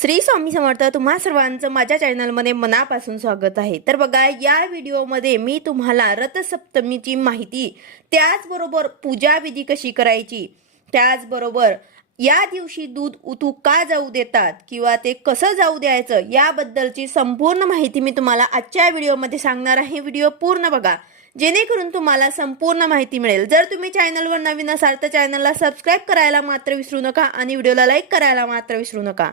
श्री स्वामी समर्थ. तुम्हा सर्वांचं माझ्या चॅनलमध्ये मनापासून स्वागत आहे. तर बघा, या व्हिडिओमध्ये मी तुम्हाला रथसप्तमीची माहिती, त्याचबरोबर पूजा विधी कशी करायची, त्याचबरोबर या दिवशी दूध उतू का जाऊ देतात किंवा ते कसं जाऊ द्यायचं याबद्दलची संपूर्ण माहिती मी तुम्हाला आजच्या व्हिडिओमध्ये सांगणार आहे. व्हिडिओ पूर्ण बघा जेणेकरून तुम्हाला संपूर्ण माहिती मिळेल. जर तुम्ही चॅनलवर नवीन असाल तर चॅनलला सबस्क्राईब करायला मात्र विसरू नका आणि व्हिडिओला लाईक करायला मात्र विसरू नका.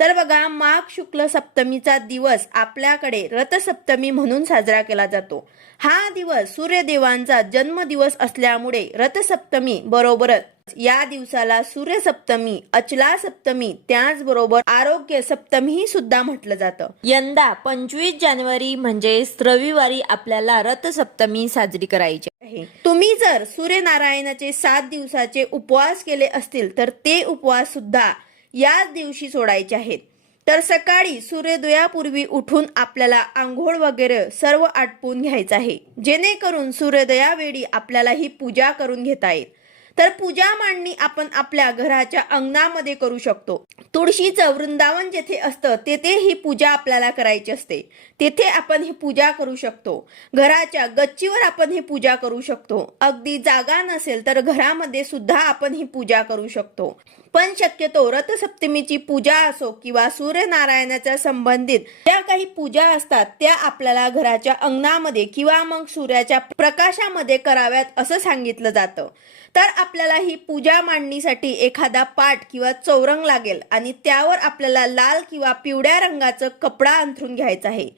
तर बघा, माघ शुक्ल सप्तमीचा दिवस आपल्याकडे रथसप्तमी म्हणून साजरा केला जातो. हा दिवस सूर्यदेवांचा जन्मदिवस असल्यामुळे रथसप्तमी बरोबरच या दिवसाला सूर्यसप्तमी, अचला सप्तमी, त्याचबरोबर आरोग्य सप्तमी सुद्धा म्हटलं जातं. यंदा 25 जानेवारी म्हणजे रविवारी आपल्याला रथसप्तमी साजरी करायची आहे. तुम्ही जर सूर्यनारायणाचे 7 दिवसाचे उपवास केले असतील तर ते उपवास सुद्धा याच दिवशी सोडायचे आहेत. तर सकाळी सूर्योदयापूर्वी उठून आपल्याला आंघोळ वगैरे सर्व आटपून घ्यायचं आहे, जेणेकरून सूर्योदयावेळी आपल्याला ही पूजा करून घेता येईल. तर पूजा मांडणी आपण आपल्या घराच्या अंगणामध्ये करू शकतो. तुळशीचं वृंदावन जेथे असतं तेथे ही पूजा आपल्याला करायची असते, तेथे आपण ही पूजा करू शकतो. घराच्या गच्चीवर आपण ही पूजा करू शकतो. अगदी जागा नसेल तर घरामध्ये सुद्धा आपण ही पूजा करू शकतो. पण शक्यतो रथसप्तमीची पूजा असो किंवा सूर्यनारायणाच्या संबंधित ज्या काही पूजा असतात त्या आपल्याला घराच्या अंगणामध्ये किंवा मग सूर्याच्या प्रकाशामध्ये कराव्यात असं सांगितलं जातं. तर आपल्याला ही पूजा मांडणीसाठी एखादा पाट किंवा चौरंग लागेल आणि त्यावर आपल्याला लाल किंवा पिवळ्या रंगाचं कपडा अंथरून घ्यायचा आहे.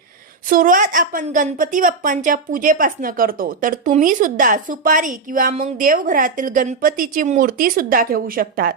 सुरुवात आपण गणपती बाप्पांच्या पूजेपासून करतो. तर तुम्ही सुद्धा सुपारी किंवा मग देवघरातील गणपतीची मूर्ती सुद्धा घेऊ शकतात.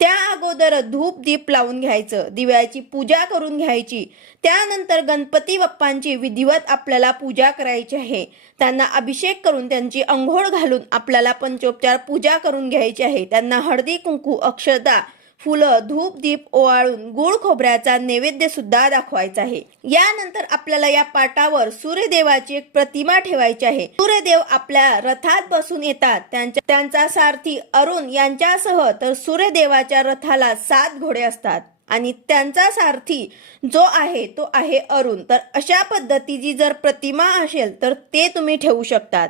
त्या अगोदर धूप दीप लावून घ्यायचं, दिव्याची पूजा करून घ्यायची. त्यानंतर गणपती बाप्पांची विधिवत आपल्याला पूजा करायची आहे. त्यांना अभिषेक करून त्यांची अंघोळ घालून आपल्याला पंचोपचार पूजा करून घ्यायची आहे. त्यांना हळदी कुंकू, अक्षता, फुलं, धूप दीप ओवाळून गुळ खोबऱ्याचा नैवेद्य सुद्धा दाखवायचा आहे. यानंतर आपल्याला या पाटावर सूर्यदेवाची एक प्रतिमा ठेवायची आहे. सूर्यदेव आपल्या रथात बसून येतात. त्यांचा सारथी अरुण यांच्यासह. तर सूर्यदेवाच्या रथाला 7 घोडे असतात आणि त्यांचा सारथी जो आहे तो आहे अरुण. तर अशा पद्धतीची जर प्रतिमा असेल तर ते तुम्ही ठेवू शकतात,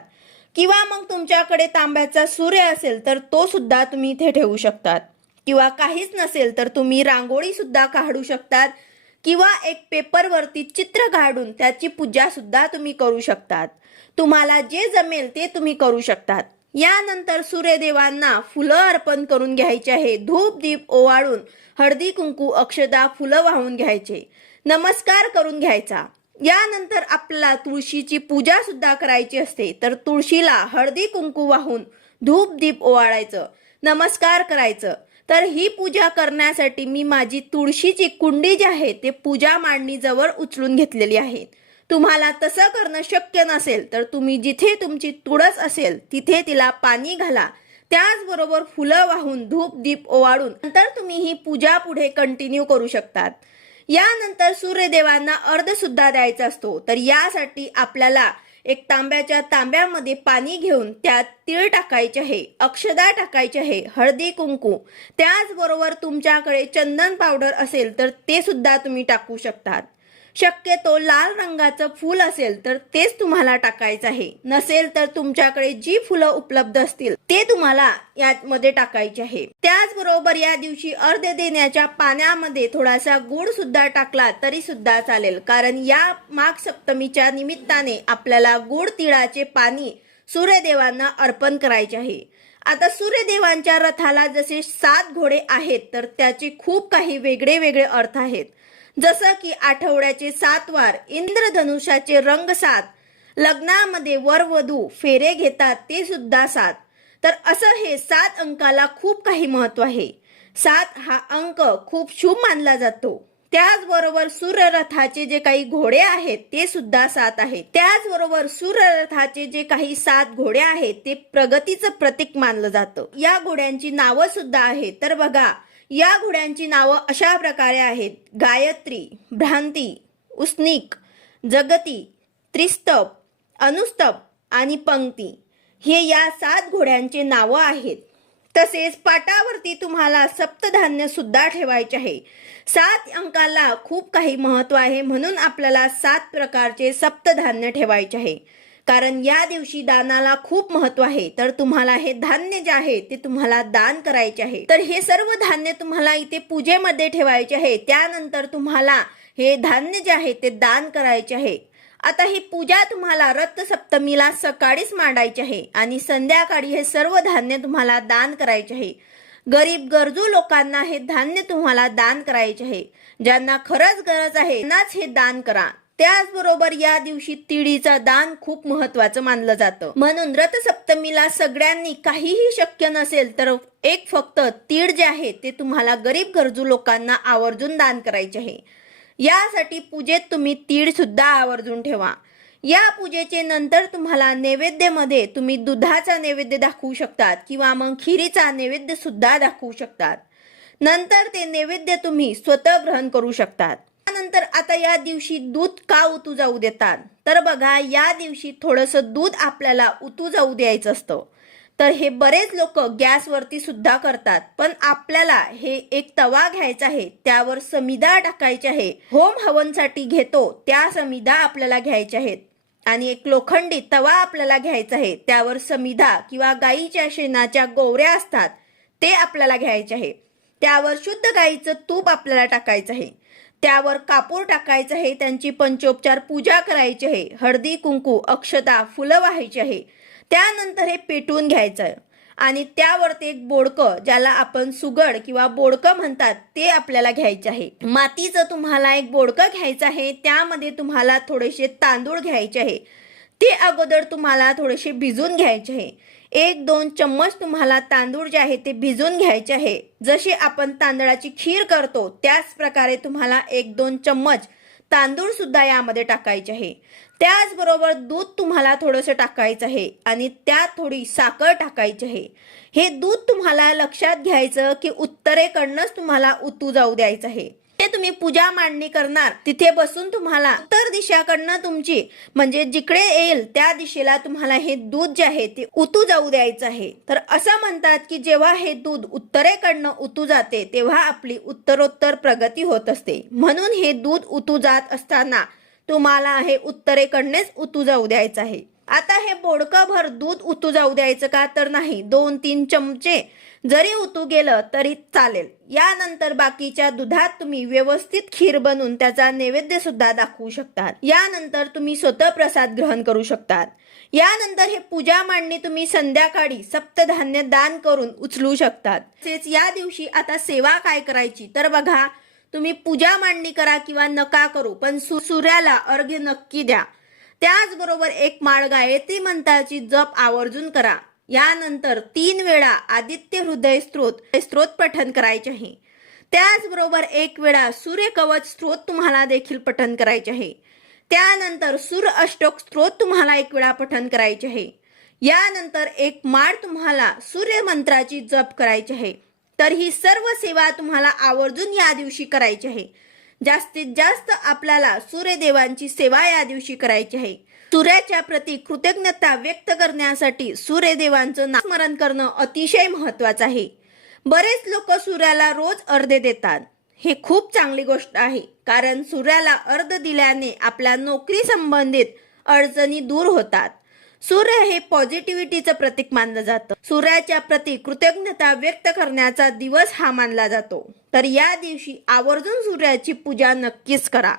किंवा मग तुमच्याकडे तांब्याचा सूर्य असेल तर तो सुद्धा तुम्ही इथे ठेवू शकतात, किंवा काहीच नसेल तर तुम्ही रांगोळी सुद्धा काढू शकतात, किंवा एक पेपरवरती चित्र काढून त्याची पूजा सुद्धा तुम्ही करू शकतात. तुम्हाला जे जमेल ते तुम्ही करू शकतात. यानंतर सूर्यदेवांना फुलं अर्पण करून घ्यायचे आहे. धूप दीप ओवाळून हळदी कुंकू, अक्षता, फुलं वाहून घ्यायचे, नमस्कार करून घ्यायचा. यानंतर आपल्याला तुळशीची पूजा सुद्धा करायची असते. तर तुळशीला हळदी कुंकू वाहून धूप दीप ओवाळायचं, नमस्कार करायचं. तर ही पूजा करण्यासाठी मी माझी तुळशीची कुंडी जी आहे ते पूजा मांडणी जवळ उचलून घेतलेली आहे. तुम्हाला तसं करणं शक्य नसेल तर तुम्ही जिथे तुमची तुळस असेल तिथे तिला पाणी घाला, त्याचबरोबर फुलं वाहून धूप दीप ओवाळून नंतर तुम्ही ही पूजा पुढे कंटिन्यू करू शकतात. यानंतर सूर्यदेवांना अर्घ सुद्धा द्यायचा असतो. तर यासाठी आपल्याला एक तांब्याच्या तांब्यामध्ये पाणी घेऊन त्यात तीळ टाकायचे आहे, अक्षदा टाकायचे आहे, हळदी कुंकू, त्याचबरोबर तुमच्याकडे चंदन पावडर असेल तर ते सुद्धा तुम्ही टाकू शकतात. शक्यतो लाल रंगाचं फूल असेल तर तेच तुम्हाला टाकायचं आहे. नसेल तर तुमच्याकडे जी फुलं उपलब्ध असतील ते तुम्हाला यामध्ये टाकायचे आहे. त्याचबरोबर या दिवशी अर्घ्य देण्याच्या पाण्यामध्ये थोडासा गुळ सुद्धा टाकला तरी सुद्धा चालेल, कारण या माघ सप्तमीच्या निमित्ताने आपल्याला गुळ तिळाचे पाणी सूर्यदेवांना अर्पण करायचे आहे. आता सूर्यदेवांच्या रथाला जसे 7 घोडे आहेत तर त्याचे खूप काही वेगळे वेगळे अर्थ आहेत. जसं की आठवड्याचे 7 वार, इंद्रधनुष्याचे रंग 7, लग्नामध्ये वर वधू फेरे घेतात ते सुद्धा 7. तर असं हे 7 अंकाला खूप काही महत्व आहे. 7 हा अंक खूप शुभ मानला जातो. त्याचबरोबर सूर्यरथाचे जे काही घोडे आहेत ते सुद्धा 7 आहेत. त्याचबरोबर सूर्यरथाचे जे काही 7 घोडे आहेत ते प्रगतीचं प्रतीक मानलं जातं. या घोड्यांची नावं सुद्धा आहेत. तर बघा, या घोड्यांची नावं अशा प्रकारे आहेत: गायत्री, भ्रांती, उस्निक, जगती, त्रिस्तप, अनुस्तप आणि पंक्ती. हे या 7 घोड्यांचे नावं आहेत. तसेच पाटावरती तुम्हाला सप्तधान्य सुद्धा ठेवायचे आहे। 7 अंकाला खूप काही महत्त्व आहे, म्हणून आपल्याला 7 प्रकारचे सप्तधान्य ठेवायचे आहे। कारण या दिवशी दानाला खूप महत्त्व आहे, तर तुम्हाला हे धान्य जे आहे ते तुम्हाला दान करायचे आहे। तर हे सर्व धान्य तुम्हाला इथे पूजेमध्ये ठेवायचे आहे। त्यानंतर तुम्हाला हे धान्य जे आहे ते दान करायचे आहे। आता ही पूजा तुम्हाला रथसप्तमीला सकाळीच मांडायची आहे आणि संध्याकाळी हे सर्व धान्य तुम्हाला दान करायचे आहे। गरीब गरजू लोकांना हे धान्य तुम्हाला दान करायचे आहे। ज्यांना खरंच गरज आहे त्यांनाच हे दान करा। त्याचबरोबर या दिवशी तिळीचं दान खूप महत्त्वाचं मानलं जातं, म्हणून रथसप्तमीला सगळ्यांनी काहीही शक्य नसेल तर एक फक्त तीळ जे आहे ते तुम्हाला गरीब गरजू लोकांना आवर्जून दान करायचे आहे। यासाठी पूजेत तुम्ही तीळ सुद्धा आवर्जून ठेवा। या पूजेचे नंतर तुम्हाला नैवेद्यामध्ये तुम्ही दुधाचा नैवेद्य दाखवू शकतात किंवा मग खिरीचा नैवेद्य सुद्धा दाखवू शकतात। नंतर ते नैवेद्य तुम्ही स्वतः ग्रहण करू शकतात। त्यानंतर आता या दिवशी दूध का उतू जाऊ देतात, तर बघा या दिवशी थोडंसं दूध आपल्याला उतू जाऊ द्यायचं असतं। तर हे बरेच लोक गॅसवरती सुद्धा करतात, पण आपल्याला हे एक तवा घ्यायचा आहे, त्यावर समिधा टाकायची आहे। होम हवनसाठी घेतो त्या समिधा आपल्याला घ्यायच्या आहेत आणि एक लोखंडी तवा आपल्याला घ्यायचा आहे, त्यावर समिधा किंवा गाईच्या शेणाच्या गोवऱ्या असतात ते आपल्याला घ्यायचे आहे। त्यावर शुद्ध गाईचं तूप आपल्याला टाकायचं आहे, त्यावर कापूर टाकायचं आहे, त्यांची पंचोपचार पूजा करायची आहे। हळदी कुंकू अक्षता फुलं व्हायची आहे। त्यानंतर हे पेटवून घ्यायचं आणि त्यावर ते एक बोडकं, ज्याला आपण सुगड किंवा बोडकं म्हणतात, ते आपल्याला घ्यायचं आहे। मातीचं तुम्हाला एक बोडकं घ्यायचं आहे, त्यामध्ये तुम्हाला थोडेसे तांदूळ घ्यायचे आहे। ते अगोदर तुम्हाला थोडेसे भिजून घ्यायचे आहे। 1-2 चम्मच तुम्हाला तांदूळ जे आहे ते भिजून घ्यायचे आहे। जसे आपण तांदळाची खीर करतो त्याच प्रकारे तुम्हाला 1-2 चम्मच तांदूळ सुद्धा यामध्ये टाकायचे आहे। त्याचबरोबर दूध तुम्हाला थोडंसं टाकायचं आहे आणि त्यात थोडी साखर टाकायची आहे। हे दूध तुम्हाला लक्षात घ्यायचं की उत्तरेकडनंच तुम्हाला उतू जाऊ द्यायचं आहे। ते तुम्ही पूजा मांडणी करणार तिथे बसून तुम्हाला उत्तर दिशाकडनं तुमची म्हणजे जिकडे येईल त्या दिशेला तुम्हाला हे दूध जे आहे ते उतू जाऊ द्यायचं आहे। तर असं म्हणतात की जेव्हा हे दूध उत्तरेकडनं उतू जाते तेव्हा आपली उत्तरोत्तर प्रगती होत असते, म्हणून हे दूध उतू जात असताना तुम्हाला हे उत्तरेकडनेच उतू जाऊ द्यायचं आहे। आता हे बोडकंभर दूध उतू जाऊ द्यायचं का, तर नाही, 2-3 चमचे जरी उतू गेलं तरी चालेल। यानंतर बाकीच्या दुधात तुम्ही व्यवस्थित खीर बनवून त्याचा नैवेद्य सुद्धा दाखवू शकतात। यानंतर तुम्ही स्वतः प्रसाद ग्रहण करू शकतात। यानंतर हे पूजा मांडणी तुम्ही संध्याकाळी सप्तधान्य दान करून उचलू शकतात। तसेच या दिवशी आता सेवा काय करायची, तर बघा तुम्ही पूजा मांडणी करा किंवा नका करू, पण सूर्याला अर्घ्य नक्की द्या। त्याचबरोबर एक माळ गायत्री मंत्राची जप आवर्जून करा। यानंतर 3 वेळा आदित्य हृदय स्तोत्र पठण करायचे आहे। त्याचबरोबर 1 वेळा सूर्य कवच स्तोत्र तुम्हाला देखील पठण करायचे आहे। त्यानंतर सूर्य अष्टक स्तोत्र तुम्हाला 1 वेळा पठण करायचे आहे। यानंतर एक माळ तुम्हाला सूर्य मंत्राची जप करायची आहे। तर ही सर्व सेवा तुम्हाला आवर्जून या दिवशी करायची आहे। जास्तीत जास्त आपल्याला सूर्यदेवांची सेवा या दिवशी करायची आहे। सूर्याच्या प्रती कृतज्ञता व्यक्त करण्यासाठी सूर्यदेवांचं नामस्मरण करणं अतिशय महत्त्वाचं आहे। बरेच लोक सूर्याला रोज अर्घ्य देतात, हे खूप चांगली गोष्ट आहे, कारण सूर्याला अर्घ्य दिल्याने आपल्या नोकरी संबंधित अडचणी दूर होतात। सूर्य हे पॉझिटिव्हिटीचं प्रतीक मानलं जातं। सूर्याच्या प्रती कृतज्ञता व्यक्त करण्याचा दिवस हा मानला जातो। तर या दिवशी आवर्जून सूर्याची पूजा नक्कीच करा,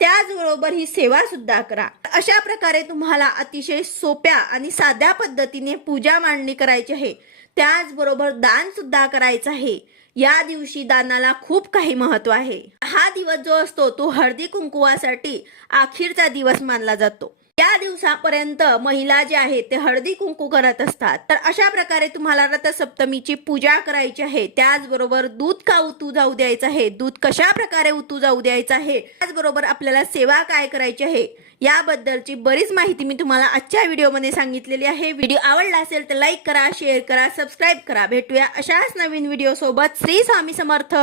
त्याचबरोबर ही सेवा सुद्धा करा। अशा प्रकारे तुम्हाला अतिशय सोप्या आणि साध्या पद्धतीने पूजा मांडणी करायची आहे। त्याचबरोबर दान सुद्धा करायचं आहे। या दिवशी दानाला खूप काही महत्त्व आहे। हा दिवस जो असतो तो हळदी कुंकुवासाठी अखेरचा दिवस मानला जातो। या दिवसापर्यंत महिला जे आहेत ते हळदी कुंकू करत असतात। तर अशा प्रकारे तुम्हाला रथसप्तमीची पूजा करायची आहे। त्याचबरोबर दूध का उतू जाऊ द्यायचं आहे, दूध कशा प्रकारे उतू जाऊ द्यायचं आहे, त्याचबरोबर आपल्याला सेवा काय करायची आहे याबद्दलची बरीच माहिती मी तुम्हाला आजच्या व्हिडिओमध्ये सांगितलेली आहे। व्हिडिओ आवडला असेल तर लाईक करा, शेअर करा, सबस्क्राईब करा। भेटूया अशाच नवीन व्हिडिओ सोबत। श्री स्वामी समर्थ।